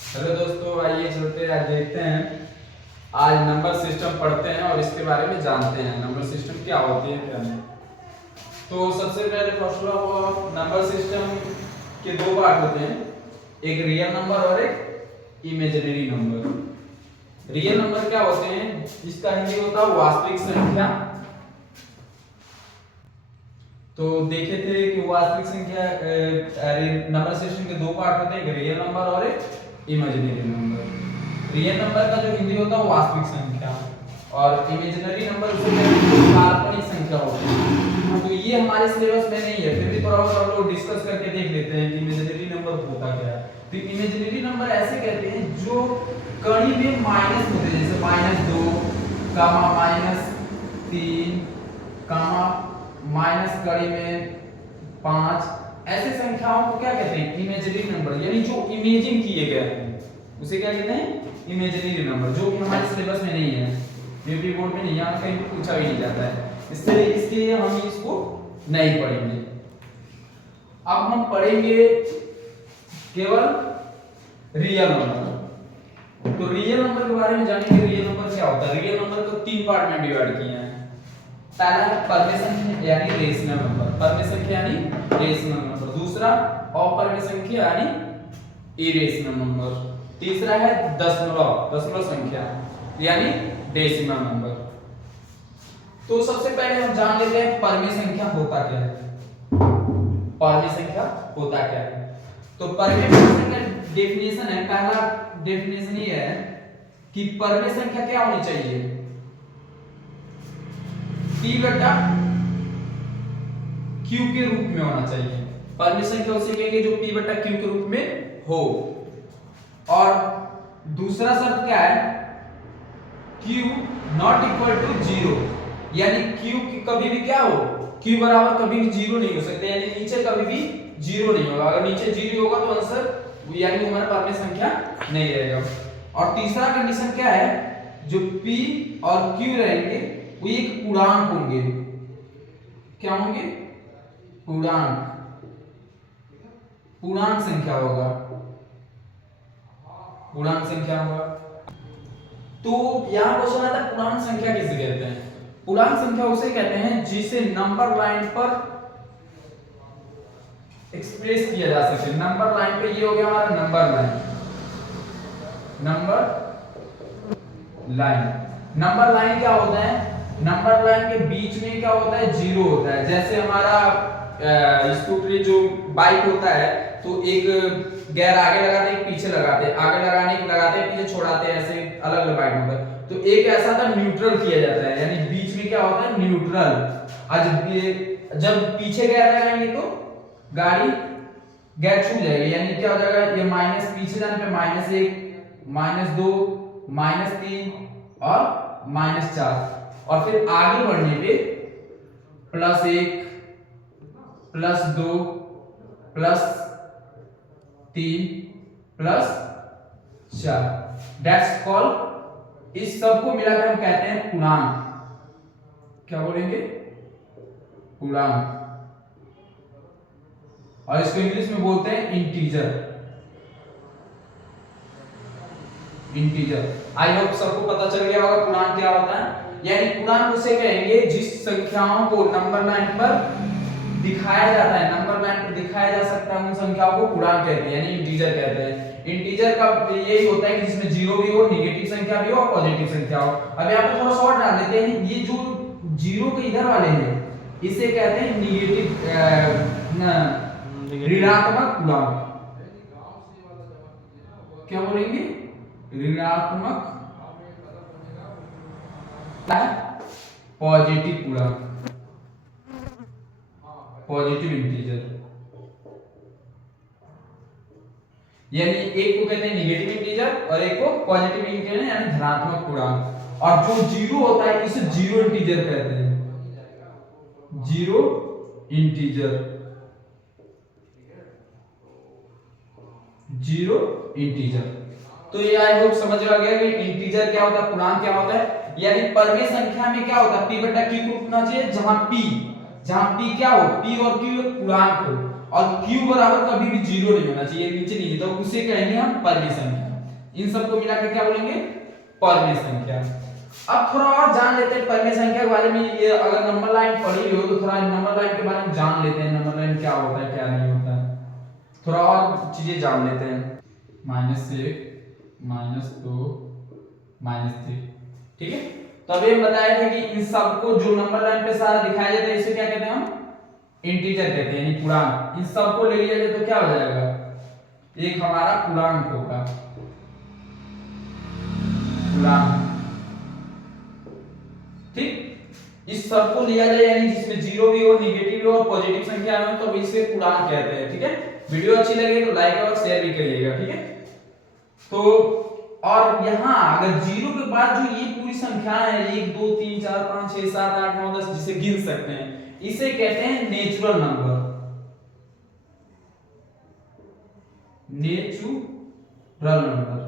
Hello दोस्तों, आइए चलते आज देखते हैं। आज नंबर सिस्टम पढ़ते हैं और इसके बारे में जानते हैं नंबर सिस्टम क्या होती है क्या नहीं। तो सबसे पहले फर्स्ट ऑफ नंबर सिस्टम के दो पार्ट होते हैं, एक रियल नंबर और एक इमेजिनरी नंबर। रियल नंबर क्या होते हैं, इसका हिंदी होता है वास्तविक संख्या। तो देखे थे कि वास्तविक संख्या नंबर सिस्टम के दो पार्ट होते हैं, एक रियल नंबर और एक इमेजिनरी नंबर। रियल नंबर का जो हिंदी होता है वास्तविक संख्या और इमेजिनरी नंबर उसे कहते हैं काल्पनिक संख्या होती है। तो ये हमारे सिलेबस में नहीं है, फिर भी थोड़ा बहुत हम लोग डिस्कस करके देख लेते हैं कि इमेजिनरी नंबर होता क्या है। तो इमेजिनरी नंबर ऐसे कहते हैं जो कड़ी में माइनस होते हैं, जैसे -2 -3 माइनस कड़ी में 5, ऐसे संख्याओं को क्या कहते हैं इमेजिनरी नंबर, यानी जो इमेजिन किए गए हैं उसे क्या कहते हैं इमेजिनरी नंबर, जो कि हमारे सिलेबस में नहीं है, यूपी बोर्ड में नहीं, यहाँ कहीं भी पूछा भी नहीं जाता है, इसलिए हम इसको नहीं पढ़ेंगे। अब हम पढ़ेंगे केवल रियल नंबर। तो रियल नंबर के बारे में जानेंगे, रियल नंबर क्या होता है। रियल नंबर को 3 पार्ट में डिवाइड किए हैं। पहला है परमे संख्या यानी रेशनल नंबर, परमे संख्या यानी रेशनल नंबर। दूसरा अपरमे संख्या यानी इरेशनल नंबर। तीसरा है दशमलव संख्या यानी डेसिमल नंबर। तो सबसे पहले हम जान लेते हैं परमे संख्या होता क्या है। परमे संख्या होता क्या है, तो परमे संख्या का डेफिनेशन है, पहला डेफिनेशन ये है कि परमे संख्या क्या होनी चाहिए, P बटा Q के रूप में होना चाहिए। परमे संख्या उसे कहेंगे जो P बटा Q के रूप में हो। और दूसरा शर्त क्या है, Q नॉट इक्वल टू 0, यानी Q कभी भी क्या हो, Q बराबर कभी भी 0 नहीं हो सकते, यानी नीचे कभी भी 0 नहीं होगा। अगर नीचे 0 होगा तो आंसर यानी हमारा परमे संख्या नहीं रहेगा। और तीसरा कंडीशन क्या है, जो P और Q रहेंगे वो एक पूर्णांक होंगे। क्या होंगे, पूर्णांक संख्या होगा, पूर्णांक संख्या होगा। तो यहां क्वेश्चन आता है पूर्णांक संख्या किसे कहते हैं। पूर्णांक संख्या उसे कहते हैं जिसे नंबर लाइन पर एक्सप्रेस किया जा सके। नंबर लाइन पे ये हो गया हमारा नंबर लाइन। नंबर लाइन क्या होता है, नंबर लाइन के बीच में क्या होता है, 0 होता है। जैसे हमारा स्कूटरी जो बाइक होता है तो एक गियर आगे लगाते हैं, एक पीछे लगाते हैं, आगे लगाने के लगाते हैं, पीछे छोड़ाते हैं, ऐसे अलग अलग बाइक होता है। तो एक ऐसा था न्यूट्रल किया जाता है, यानी बीच में क्या होता है न्यूट्रल। आज जब पीछे गियर लगाएंगे तो गाड़ी गियर छू जाएगी, यानी क्या हो जाएगा, ये माइनस पीछे जाने पे -1 -2 -3 और -4, और फिर आगे बढ़ने पे +1 +2 +3 +4, दैट्स कॉल्ड, इस सब को मिलाकर हम कहते हैं पूर्णांक। क्या बोलेंगे, पूर्णांक। और इसको इंग्लिश में बोलते हैं इंटीजर। आई होप सबको पता चल गया होगा पूर्णांक क्या होता है। यानी पूर्णांक उसे कहेंगे जिस संख्याओं को नंबर लाइन पर दिखाया जाता है, नंबर लाइन पर दिखाया जा सकता है, उन संख्याओं को पूर्णांक कहते हैं, यानी इंटीजर कहते हैं। इंटीजर का यही होता है कि जिसमें 0 भी हो, नेगेटिव संख्या भी हो और पॉजिटिव संख्या हो। अब यहां पे थोड़ा शॉर्ट डाल लेते हैं, ये जो 0 के इधर वाले हैं इसे कहते हैं ऋणात्मक पूर्णांक। क्या बोलेंगे, ऋणात्मक पॉजिटिव पूर्णांक, पॉजिटिव इंटीजर। यानी एक को कहते हैं नेगेटिव इंटीजर और एक को पॉजिटिव इंटीजर यानी धनात्मक पूर्णांक। और जो 0 होता है इसे 0 इंटीजर कहते हैं, 0 इंटीजर, 0 इंटीजर। तो ये आई होप समझ आ गया कि इंटीजर क्या होता है, पूर्णांक क्या होता है। यानी परमे संख्या में क्या होता है, P बटा Q को होना चाहिए, जहां P क्या हो, P और Q एक पूर्णांक हो, और Q बराबर कभी भी 0 नहीं होना चाहिए, नीचे नहीं, तो उसे कहेंगे हम परमे संख्या। इन सबको मिलाकर क्या बोलेंगे, परमेय संख्या। अब थोड़ा और जान लेते हैं परमेय संख्या के बारे में। ये अगर नंबर लाइन पढ़ी हो तो थोड़ा नंबर लाइन के बारे में जान लेते हैं, नंबर लाइन क्या होता है क्या नहीं होता है, थोड़ा और चीजें जान लेते हैं। -1 -2 -3, ठीक है। तो अभी हम बताया था कि इन सबको जो नंबर लाइन पे सारा दिखाया जाता है इसे क्या कहते हैं हम, इंटीजर कहते हैं, यानी पूर्णांक। इन सबको ले लिया जाए तो क्या हो जाएगा, एक हमारा पूर्णांक होगा, पूर्णांक, ठीक। इस सबको लिया जाए यानी जिसमें जीरो भी हो, नेगेटिव भी हो और पॉजिटिव संख्या हो तो इसे पूर्णांक कहते हैं, ठीक है। वीडियो अच्छी लगे तो लाइक और शेयर भी करिएगा, ठीक है। तो और यहाँ अगर जीरो के बाद जो ये पूरी संख्या है 1 2 3 4 5 6 7 8 9 10 जिसे गिन सकते हैं, इसे कहते हैं natural number. Natural number,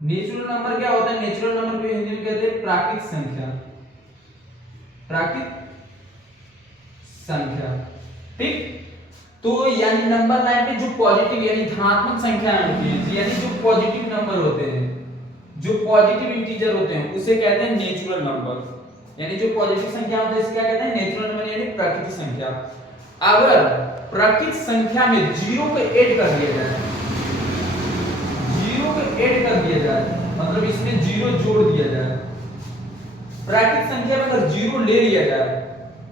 natural number क्या होता है, नेचुरल नंबर को हिंदी में कहते हैं प्राकृतिक संख्या, प्राकृतिक संख्या, ठीक। तो यानी नंबर लाइन पे जो पॉजिटिव यानी धनात्मक संख्याएं होती हैं, यानी जो पॉजिटिव नंबर होते हैं, जो पॉजिटिव इंटीजर होते हैं उसे कहते हैं नेचुरल नंबर। यानी जो पॉजिटिव संख्या होती है इसे क्या कहते हैं, नेचुरल नंबर यानी प्राकृतिक संख्या। अगर प्राकृतिक संख्या में जीरो को ऐड कर दिया जाए, जीरो को ऐड कर दिया जाए मतलब इसमें जीरो जोड़ दिया जाए, प्राकृतिक संख्या में अगर जीरो ले लिया जाए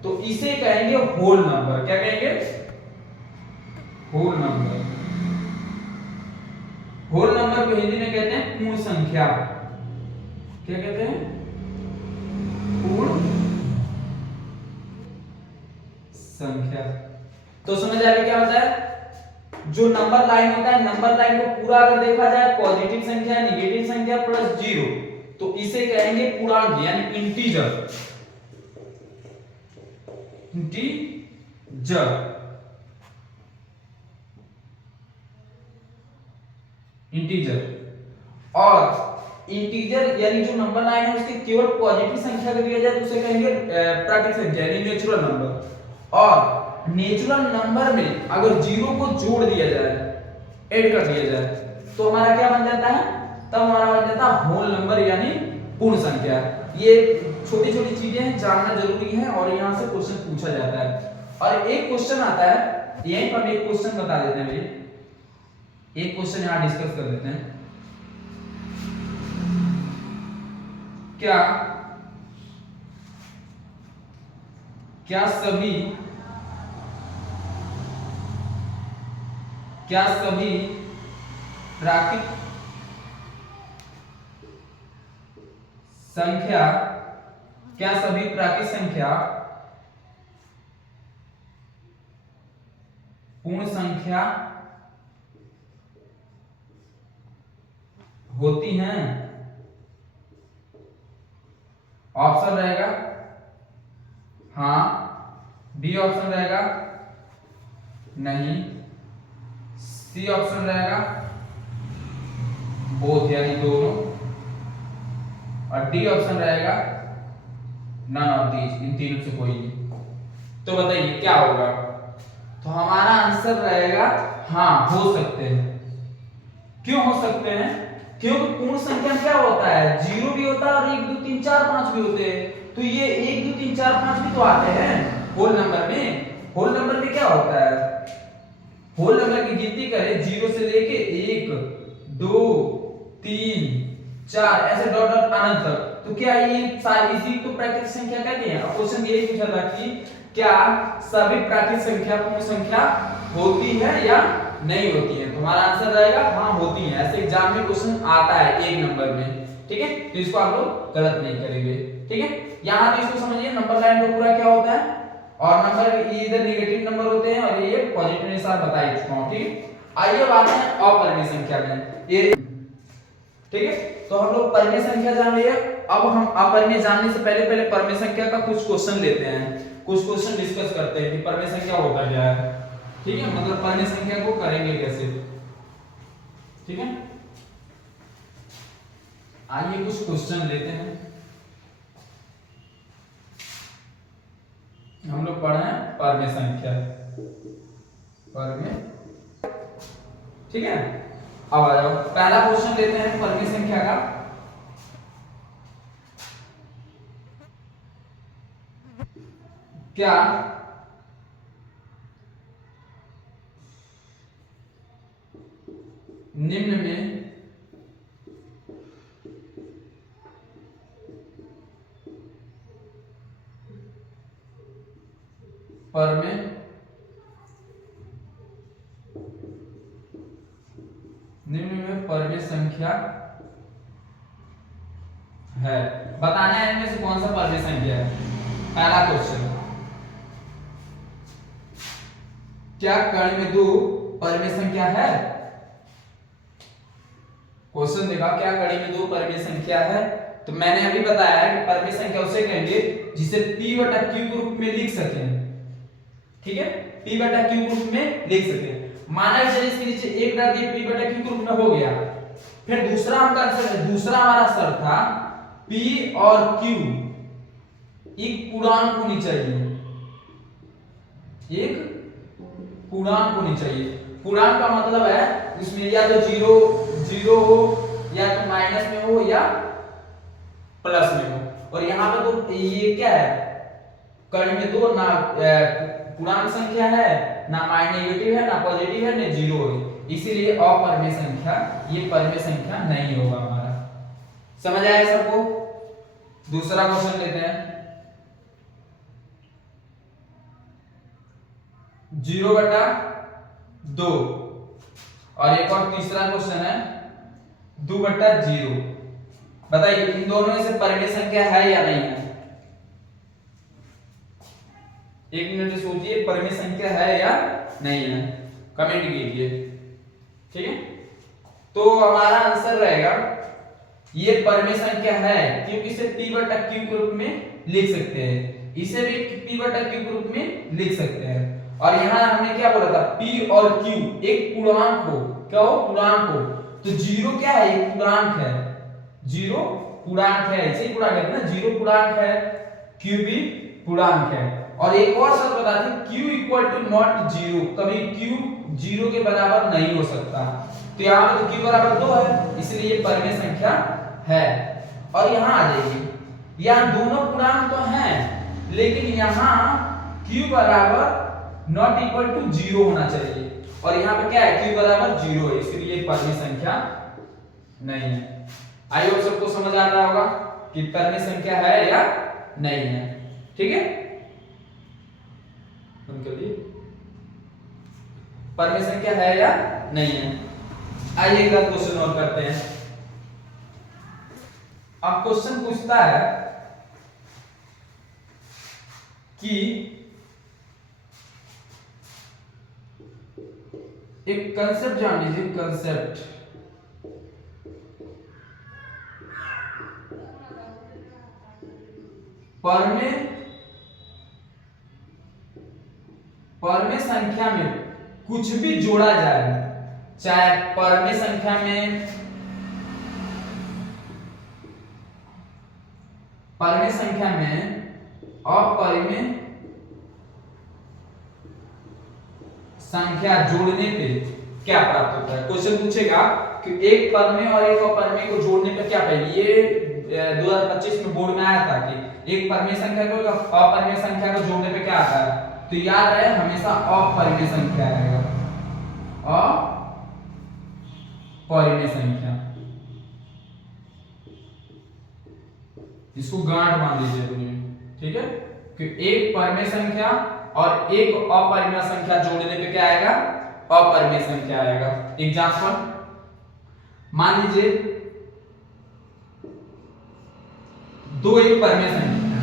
तो इसे कहेंगे होल नंबर। क्या कहेंगे, होल नंबर। होल नंबर को हिंदी में कहते हैं पूर्ण संख्या। क्या कहते हैं, पूर्ण संख्या। तो समझ आ गया क्या होता है, जो नंबर लाइन होता है, नंबर लाइन को पूरा अगर देखा जाए पॉजिटिव संख्या, नेगेटिव संख्या प्लस जीरो, तो इसे कहेंगे पूर्णांक यानी इंटीजर, इंटीजर। इंटीजर और इंटीजर यानी जो नंबर लाइन है उसके केवल पॉजिटिव संख्या को दिया जाए तो उसे कहेंगे प्राकृतिक संख्या यानी नेचुरल नंबर। और नेचुरल नंबर में अगर जीरो को जोड़ दिया जाए, ऐड कर दिया जाए, तो हमारा क्या बन जाता है, तब हमारा बन जाता है होल नंबर यानी पूर्ण संख्या। ये छोटी छोटी चीजें हैं, जानना जरूरी है और यहाँ से क्वेश्चन पूछा जाता है। और एक क्वेश्चन आता है, यहीं पर एक क्वेश्चन बता देते हैं भैया, एक क्वेश्चन यहां डिस्कस कर लेते हैं। क्या क्या सभी प्राकृतिक संख्या, क्या सभी प्राकृतिक संख्या पूर्ण संख्या होती हैं? ऑप्शन रहेगा हाँ, बी ऑप्शन रहेगा नहीं, सी ऑप्शन रहेगा बोथ यानी दोनों, और डी ऑप्शन रहेगा नन ऑफ दीज, इन तीनों से कोई नहीं। तो बताइए क्या होगा, तो हमारा आंसर रहेगा हाँ, हो सकते हैं। क्यों हो सकते हैं, क्योंकि पूर्ण संख्या क्या होता है, जीरो भी होता है और 1 2 3 4 5 भी होते हैं। तो ये 1 2 3 4 5 भी तो आते हैं होल नंबर में। होल नंबर में क्या होता है, होल नंबर की गिनती करें जीरो से लेके 1 2 3 4 ऐसे डॉट डॉट अनंत तक, तो क्या ये सारी इसी को प्राकृतिक संख्या कहते हैं। अब क्वेश्चन यही पूछा था कि क्या सभी प्राकृतिक संख्या पूर्ण संख्या होती है या नहीं होती है। तुम्हारा आंसर रहेगा हाँ होती है। ऐसे एग्जाम में क्वेश्चन आता है 1 नंबर में, ठीक है। तो इसको आप लोग गलत नहीं करेंगे, ठीक है। यहाँ तो इसको समझिए, नंबर लाइन का पूरा क्या होता है, और नंबर इधर नेगेटिव नंबर होते हैं और ये पॉजिटिव के साथ बता ही चुका हूं, ठीक। आइए बात है अपरिमेय संख्या में, ये ठीक है। तो हम लोग परिमेय संख्या जान लिए। अब हम अपरिमेय जानने से पहले परिमेय संख्या का कुछ क्वेश्चन लेते हैं, कुछ क्वेश्चन डिस्कस करते हैं कि परिमेय संख्या होता क्या है, ठीक है। मतलब परिमेय संख्या को करेंगे कैसे, ठीक है। आइए कुछ क्वेश्चन लेते हैं। हम लोग पढ़े हैं परिमेय संख्या, परिमेय ठीक है, अब आ जाओ पहला क्वेश्चन लेते हैं परिमेय संख्या का। क्या निम्न में परिमेय संख्या है? बताना है इनमें से कौन सा परिमेय संख्या है। पहला क्वेश्चन, क्या कर्ण में 2 परिमेय संख्या है? क्वेश्चन देखा, क्या कड़ी में 2 परिमेय संख्या है? तो मैंने अभी बताया है कि परिमेय संख्या उसे कहेंगे जिसे p बटा q के रूप में लिख सकें। ठीक है, p बटा q के रूप में लिख सकें। माना कि इसके नीचे 1 डाल दिए, p बटा q के रूप में हो गया। फिर दूसरा हमारा शर्त था p और q एक पूर्णांक होनी चाहिए, एक पूर्णांक होनी चाहिए। पूर्णांक का मतलब है इसमें या तो जीरो हो, या तो माइनस में हो, या प्लस में हो। और यहाँ पे तो ये क्या है, कर्ण में 2 ना पूर्णांक संख्या है, ना नेगेटिव है, ना पॉजिटिव है, ना जीरो है, इसीलिए अपरिमेय संख्या, ये परिमेय संख्या नहीं होगा हमारा। समझ आया सबको? दूसरा क्वेश्चन लेते हैं, 0/2। और एक और तीसरा क्वेश्चन है 2/0। बताइए इन दोनों में से परिमेय संख्या है या नहीं है? एक मिनट सोचिए, परिमेय संख्या है या नहीं है, कमेंट कीजिए। ठीक है, तो हमारा आंसर रहेगा ये परिमेय संख्या है, क्योंकि इसे p बटा q के रूप में लिख सकते हैं, इसे भी p बटा q के रूप में लिख सकते हैं। और यहाँ हमने क्या बोला था, p और q एक पूर्णांक हो, क्या हो, पूर्णांक हो। तो जीरो क्या है, एक पूर्णांक है, जीरो पूर्णांक है, इसे पूर्णांक कहते हैं ना, जीरो पूर्णांक है, q भी पूर्णांक है। और एक और शर्त बताते हैं, q equal to not zero, कभी q जीरो के बराबर नहीं हो सकता। तो यहाँ पे तो q बराबर 2 है, इसलिए ये परिमेय संख्या है। और यहाँ आ जाइए, यहाँ दोनों पूर्णांक तो हैं, लेकिन यहाँ q बराबर नॉट इक्वल टू जीरो होना चाहिए, और यहाँ पे क्या है, q बराबर 0 है, इसलिए परिमेय संख्या नहीं है। आई होप सबको समझ आ रहा होगा कि परिमेय संख्या है या नहीं है। ठीक है, परिमेय संख्या है या नहीं है। आइए एक क्वेश्चन और करते हैं। अब क्वेश्चन पूछता है कि एक कंसेप्ट जान लीजिए, कंसेप्ट परिमेय संख्या में कुछ भी जोड़ा जाए, चाहे परिमेय संख्या में अपरिमेय संख्या जोड़ने पे क्या प्राप्त होता है। क्वेश्चन पूछेगा कि एक परिमेय और एक अपरिमेय को जोड़ने पे क्या पाएगी। ये 2025 में बोर्ड में आया था कि एक परिमेय संख्या को अपरिमेय संख्या को जोड़ने पे क्या आता है, तो याद रहे हमेशा अपरिमेय संख्या आएगा, अपरिमेय संख्या। इसको गांठ बांध लीजिए दुनिया, ठीक है, कि एक परिमेय संख्या और एक अपरिमेय संख्या जोड़ने पे क्या आएगा, अपरिमेय संख्या आएगा। एग्जांपल मान लीजिए 2 एक परिमेय संख्या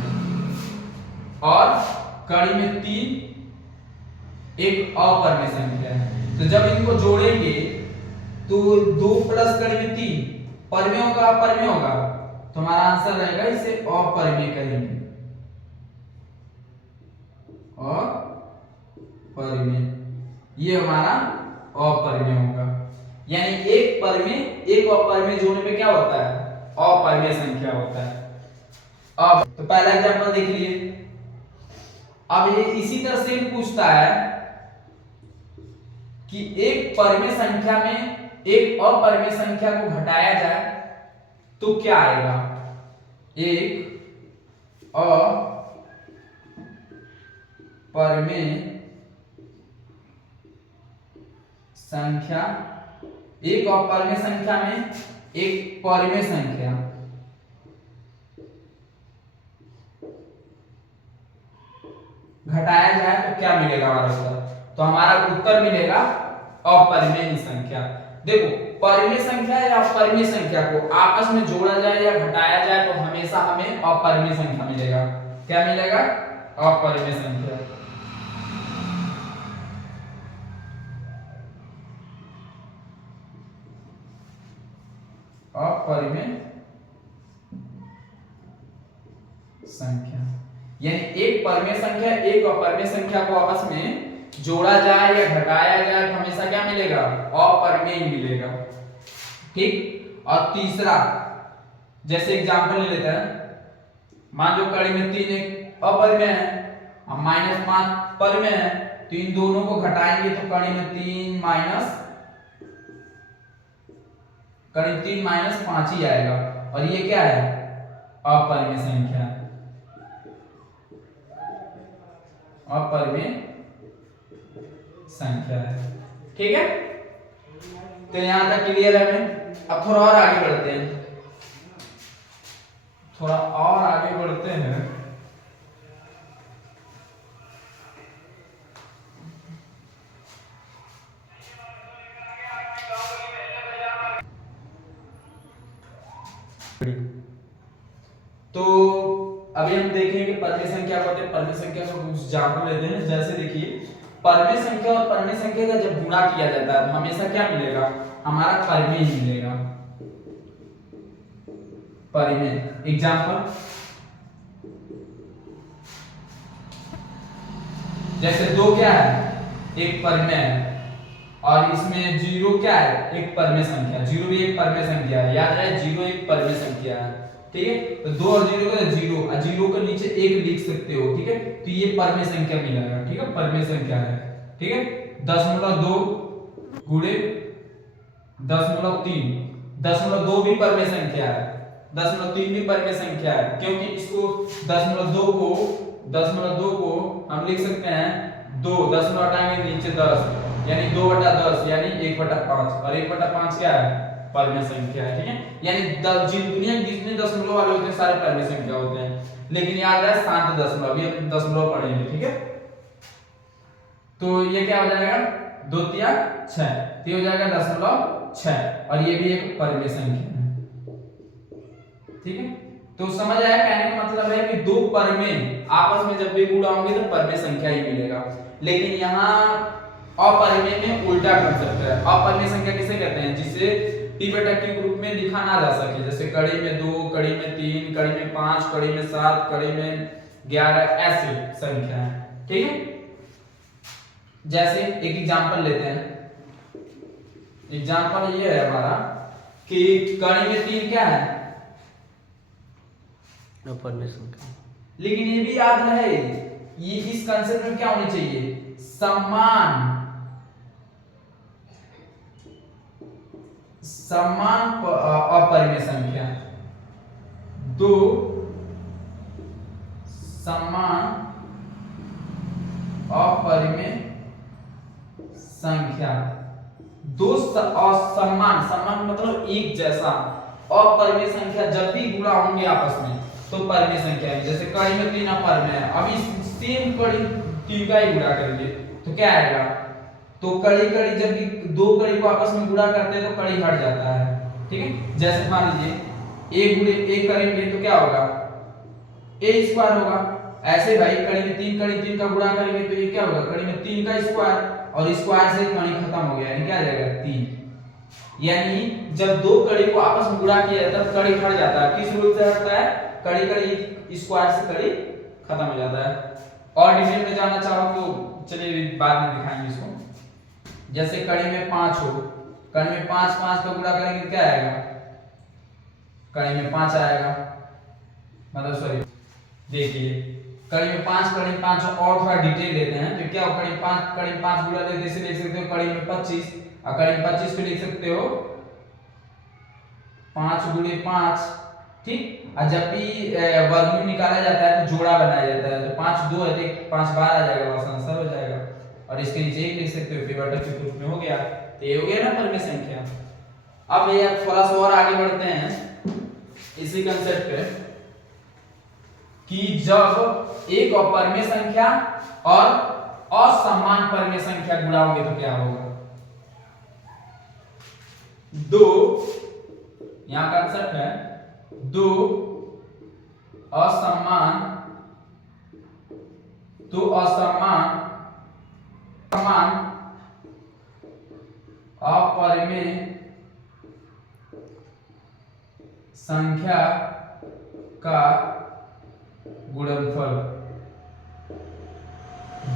और कड़ी में 3 एक अपरिमेय संख्या है। तो जब इनको जोड़ेंगे तो 2 प्लस कड़ी में 3 परिमेय होगा, अपरिमेय होगा, तो हमारा आंसर रहेगा इसे अपरिमेय कहेंगे, अपरिमेय, ये हमारा अपरिमेय होगा। यानी एक परिमेय एक अपरिमेय जोड़ने पे क्या होता है, अपरिमेय संख्या होता है। अब तो पहला एग्जांपल देख लीजिए। अब ये इसी तरह से पूछता है कि एक परिमेय संख्या में एक अपरिमेय संख्या को घटाया जाए तो क्या आएगा। एक अपरिमेय संख्या, एक अपरिमेय संख्या में एक परिमेय संख्या घटाया जाए तो क्या मिलेगा हमारा उत्तर। तो हमारा उत्तर मिलेगा अपरिमेय संख्या। देखो परिमेय संख्या या अपरिमेय संख्या को आपस में जोड़ा जाए या घटाया जाए तो हमेशा हमें अपरिमेय संख्या मिलेगा। क्या मिलेगा? अपरिमेय संख्या। अपरिमेय संख्या यानी एक परिमेय संख्या एक अपरिमेय संख्या को आपस में जोड़ा जाए या घटाया जाए तो हमेशा क्या मिलेगा? अपरिमेय मिलेगा। ठीक। और तीसरा जैसे एग्जांपल ले लेते हैं, मान लो कड़ी में 3 एक अपरिमेय है और -5 परिमेय है, तो इन दोनों को घटाएंगे तो कड़ी में 3 माइनस 5 ही आएगा और ये क्या है? अपरिमेय संख्या, अपरिमेय संख्या है। ठीक है, तो यहां तक क्लियर है हमें। अब थोड़ा और आगे बढ़ते हैं, तो अभी हम देखेंगे परिमेय संख्या को। परिमेय संख्या को एग्जांपल लेते हैं। जैसे देखिए परिमेय संख्या और परिमेय संख्या का जब गुणा किया जाता है तो हमेशा क्या मिलेगा? हमारा परिमेय ही मिलेगा। परिमेय एग्जांपल जैसे 2 क्या है? एक परिमेय है और इसमें 0 क्या है? एक परिमेय संख्या। 0 भी एक परिमेय संख्या है, याद रहे 0 एक परिमेय संख्या है। ठीक है, तो 2 और 0 का 0 और 0 के नीचे 1 लिख सकते हो। ठीक है, तो ये परिमेय संख्या मिलेगा। ठीक है, परिमेय संख्या है। ठीक है, 10.2 गुणे 10.3, 10.2 भी परिमेय संख्या है, 10.3 भी परिमेय संख्या है, क्योंकि इसको 10.2 को हम लिख सकते हैं 2, 10 हटाएंगे नीचे 10 यानी 2/10 यानी 1/5 और 1/5 क्या है? परिमेय संख्या है। ठीक है, यानी दुनिया में जितने दशमलव वाले होते हैं सारे परिमेय संख्या होते हैं, लेकिन याद रहे शांत दशमलव, अभी हम दशमलव पढ़ेंगे। ठीक है, तो ये क्या हो जाएगा? 2 तिया 6, तो हो जाएगा 0.6 और ये भी एक परिमेय संख्या है। ठीक है, तो समझ आया? कहने का मतलब है कि दो परिमेय आपस में जब भी गुणा होंगे तो परिमेय संख्या ही मिलेगा। लेकिन यहाँ अपरिमेय में उल्टा कर सकते हैं। अपरिमेय संख्या किसे कहते हैं? जिसे p/q के रूप में लिखा ना जा सके, जैसे कड़ी में 2, कड़ी में 3, कड़ी में 5, कड़ी में 7, कड़ी में 11 ऐसी संख्या है। ठीक है, जैसे एक एग्जांपल लेते हैं। एग्जांपल ये है हमारा कि कड़ी में 3 क्या है? अपरिमेय संख्या। लेकिन ये भी याद रहे, ये इस कंसेप्ट में क्या होनी चाहिए? समान अपरिमेय संख्या। 2 समान अपरिमेय संख्या, 2 असमान, समान मतलब एक जैसा, अपरिमेय संख्या जब भी गुणा होंगे आपस में तो परिमेय संख्या है। जैसे कड़ी में 3 अपरिमेय है, अब इस सेम कड़ी 3 का ही गुणा करेंगे तो क्या आएगा? तो कड़ी जब भी 2 कड़ी को आपस में गुणा करते हैं तो कड़ी हट जाता है। ठीक है, जैसे मान लीजिए a गुणे a करेंगे तो क्या होगा? a स्क्वायर होगा। ऐसे भाई कड़ी में 3 का गुणा करेंगे तो ये क्या होगा? कड़ी में 3 का स्क्वायर और स्क्वायर से कड़ी खत्म हो गया, यानी क्या आ जाएगा? 3। यानी जब 2 कड़ी को आपस में गुणा किया जाता है कड़ी हट जाता है। किस रूप से हटता है? कड़ी स्क्वायर से कड़ी खत्म हो जाता है। और डिटेल में जानना चाहो तो चलिए बाद में दिखाएंगे इसको। जैसे कड़ी में 5 हो, कड़ी में 5 का गुणा करेंगे तो क्या आएगा? कड़ी में 5 आएगा, मतलब सॉरी देखिए कड़ी में 5 कड़ी में 5 और थोड़ा डिटेल लेते हैं तो क्या कड़ी में 5 गुणा लेते इसे लिख सकते हो कड़ी में 25 और कड़ी में 25 को लिख सकते हो 5 गुणे 5 ठीक। और जब भी वर्गमूल निकाला जाता है तो जोड़ा बनाया जाता है तो 5 2 है तो 5 बार आ जाएगा बस आंसर हो जाएगा और इसके नीचे एक लिख सकते हो फिर बटा के रूप में हो गया तो ये हो गया ना परिमेय संख्या। अब भैया थोड़ा सा और आगे बढ़ते हैं इसी कंसेप्ट पे कि जब एक अपरिमेय संख्या और असमान परिमेय संख्या गुणा होंगे तो क्या होगा। दो यहां कंसेप्ट है दो असमान अपरिमेय संख्या का गुणनफल।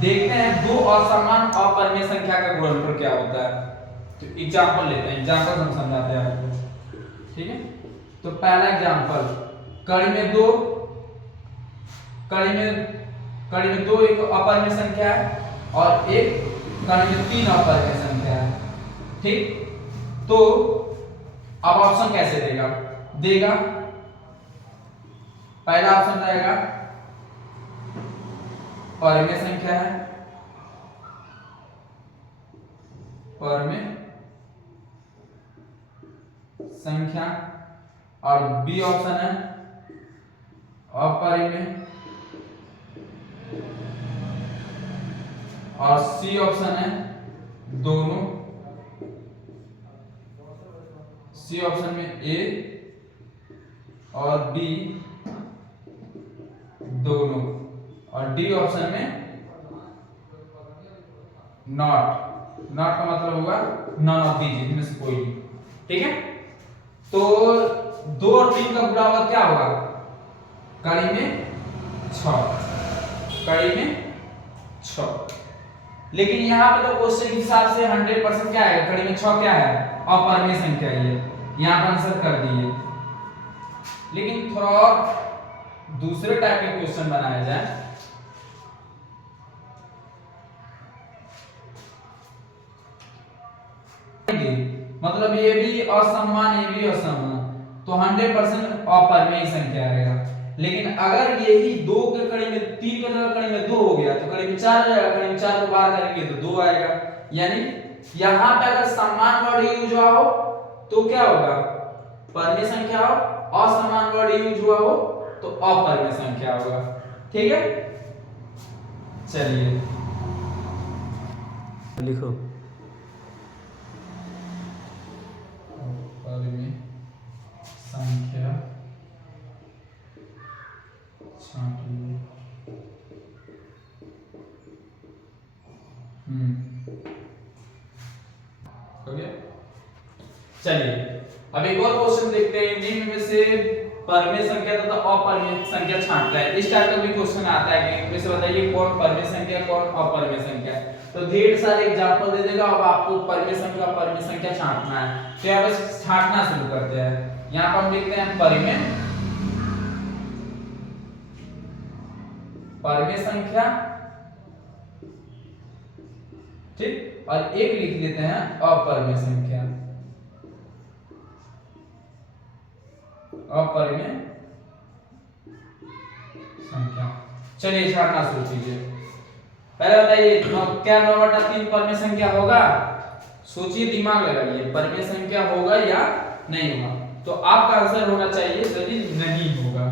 देखते हैं दो असमान अपरिमेय संख्या का गुणनफल क्या होता है। तो एग्जांपल लेते हैं, एग्जांपल हम समझाते हैं आपको, ठीक है। तो पहला एग्जांपल कड़ी में दो एक अपरिमेय संख्या है और एक कड़ी में 3 अपरिमेय संख्या है, ठीक। तो अब ऑप्शन कैसे देगा पहला ऑप्शन रहेगा परिमेय संख्या है, परिमेय संख्या, और बी ऑप्शन है अपरिमेय, और सी ऑप्शन है दोनों। सी ऑप्शन में ए और बी दोनों, और डी ऑप्शन में नॉट का मतलब होगा नॉन ऑफ दीज, इनमें से कोई नहीं, ठीक है। तो 2 और 3 का गुणा होगा क्या होगा कड़ी में 6, लेकिन यहाँ पे तो क्वेश्चन के हिसाब से 100% क्या है कड़ी में 6 क्या है अपरिमेय संख्या है, यहाँ पर आंसर कर दिए। लेकिन थोड़ा और दूसरे टाइप के क्वेश्चन बनाया जाए, मतलब ये भी असमान ये भी असमान तो 100% अपरिमेय संख्या आएगा। लेकिन अगर यही 2 के कड़ी में 3 के जगह कड़ी में 2 हो गया तो कड़ी में 4 आ जाएगा, कड़ी में 4 को बाहर करेंगे तो 2 आएगा। यानी यहां पे अगर समान वर्ड यूज हुआ हो तो क्या होगा परिमेय संख्या हो, असमान वर्ड यूज हुआ हो तो अपरिमेय संख्या होगा, ठीक है। चलिए लिखो परिमेय संख्या छांटिए। हो गया। चलिए अब एक और क्वेश्चन देखते हैं। निम्न में से परिमेय संख्या तथा अपरिमेय संख्या छांटता है। इस टाइप का भी क्वेश्चन आता है कि इनमें से बताइए कौन परिमेय संख्या कौन अपरिमेय संख्या। तो ढेर सारे एग्जांपल दे देगा, अब आपको परिमेय संख्या अपरिमेय संख्या छांटना है। तो यहाँ बस छांटना शुरू करते हैं। यहाँ पर हम लिखते हैं परिमेय संख्या, ठीक, और एक लिख लेते हैं अपरिमेय संख्या, अपरिमेय संख्या। चलिए छांटना शुरू कीजिए। पहले बताइए क्या 9/3 परिमेय संख्या होगा। सोचिए दिमाग लगाइए परिमेय संख्या होगा या नहीं होगा। तो आपका आंसर होना चाहिए सर जी नहीं होगा।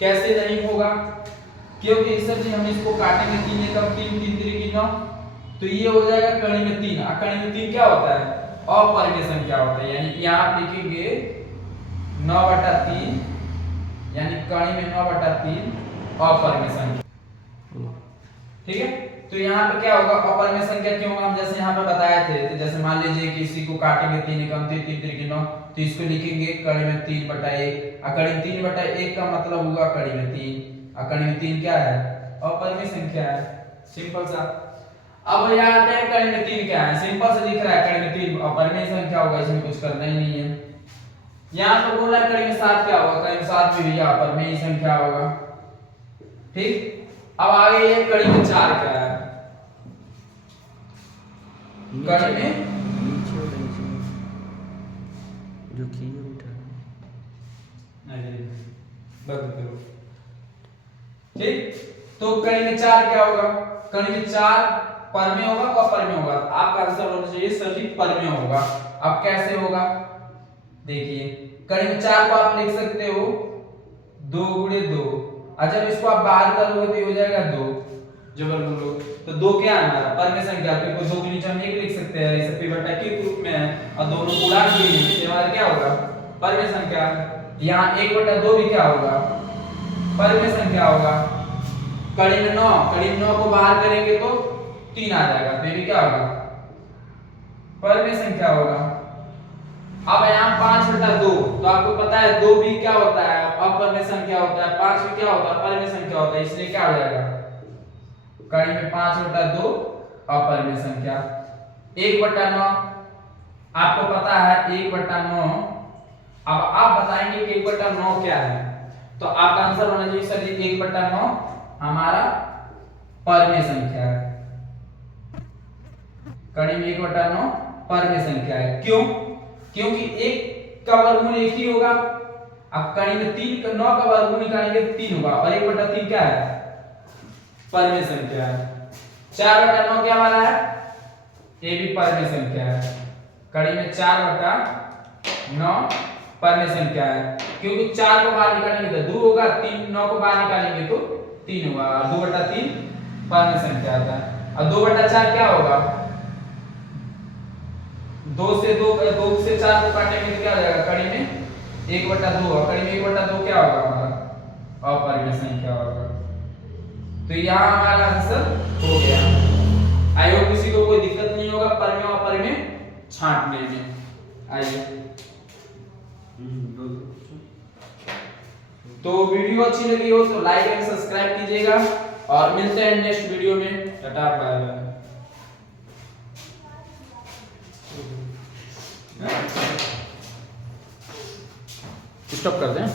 कैसे नहीं होगा, क्योंकि सर जी हम इसको काटेंगे 3 एकम 3 3 3 9 तो ये हो जाएगा कड़ी में 3। कड़ी में 3 क्या होता है अपरिमेय संख्या होता है। यानी यहाँ आप लिखेंगे 9/3 यानी कड़ी में 9/3 अपरिमेय संख्या, ठीक है। तो यहाँ पे क्या होगा अपरिमेय संख्या क्यों होगा हम जैसे यहाँ पे बताए थे। तो जैसे मान लीजिए कि इसी को काटेंगे 3 एकम 3 3 3 9 तो इसको लिखेंगे कड़ी में 3/1। कड़ी में 3/1 का मतलब होगा कड़ी में 3। कड़ी में 3 क्या है अपरिमेय संख्या है, सिंपल सा। अब यहाँ आते हैं कड़ी में 3 क्या है, सिंपल से दिख रहा है कड़ी में 3 अपरिमेय संख्या होगा, इसमें कुछ करना ही नहीं है। यहाँ तो बोला कड़ी में 7 क्या होगा, कड़ी में 7 भी अपरिमेय संख्या होगा, ठीक। अब आगे ये कड़ी में 4 क्या है? कड़ी में जो की उठा बंद करो। ठीक, तो कड़ी में 4 क्या होगा? कड़ी में 4 पर में होगा और पर में होगा। आपका आंसर होना चाहिए सभी पर में होगा। अब कैसे होगा देखिए, कड़ी में 4 को आप लिख सकते हो 2 गुणे 2, और जब इसको आप बाहर करोगे तो ये हो जाएगा 2, जब वर्गमूल लो तो 2 क्या है हमारा पर में संख्या, क्योंकि 2 के नीचे हम 1 लिख सकते हैं, इसे p बटा q रूप में है और दोनों गुणा किए हैं, इससे हमारा क्या होगा पर में संख्या। यहाँ 1 बटा 2 भी क्या होगा पर में संख्या होगा। कड़ी में 9 को बाहर करेंगे तो 3 आ जाएगा, तो ये भी क्या होगा पर में संख्या होगा। अब यहाँ 5 बटा 2, तो आपको पता है 2 भी क्या होता है अपर में संख्या होता है, 5 भी क्या होता है पर में संख्या होता है, इसलिए क्या हो जाएगा कड़ी में 5 बटा 2 अपर में संख्या। 1 बटा 9 आपको पता है 1 बटा 9। अब आप बताएंगे कि 1 बटा 9 क्या है, तो आपका आंसर होना चाहिए सर 1 बटा 9 हमारा पर में संख्या है। कड़ी में 1 बटा 9 पर में संख्या है। क्यों? क्योंकि 1 का वर्गमूल 1 ही होगा। अब कड़ी में 3 का 9 का वर्गमूल निकालेंगे तो 3 होगा, और 1 बटा 3 क्या है पर में संख्या है। 4 बटा 9 क्या हमारा है, ये भी पर में संख्या है। कड़ी में 4 बटा 9 पर में संख्या है, क्योंकि 4 को बाहर निकालेंगे तो 2 होगा, 3 9 को बाहर निकालेंगे तो 3 होगा, 2 बटा 3 पर में संख्या आता है। और 2 बटा 4 क्या होगा 2 से 4 को काटेंगे तो क्या हो जाएगा कड़ी में 1 बटा 2, और कड़ी में 1 बटा 2 क्या होगा हमारा अपर में संख्या होगा। तो यहाँ हमारा आंसर हो गया। आई होप किसी को कोई दिक्कत नहीं होगा पर में और अपर में छांटने में। आइए, तो वीडियो अच्छी लगी हो तो लाइक एंड सब्सक्राइब कीजिएगा, और मिलते हैं नेक्स्ट वीडियो में। Tata bye bye. स्टॉप कर दें।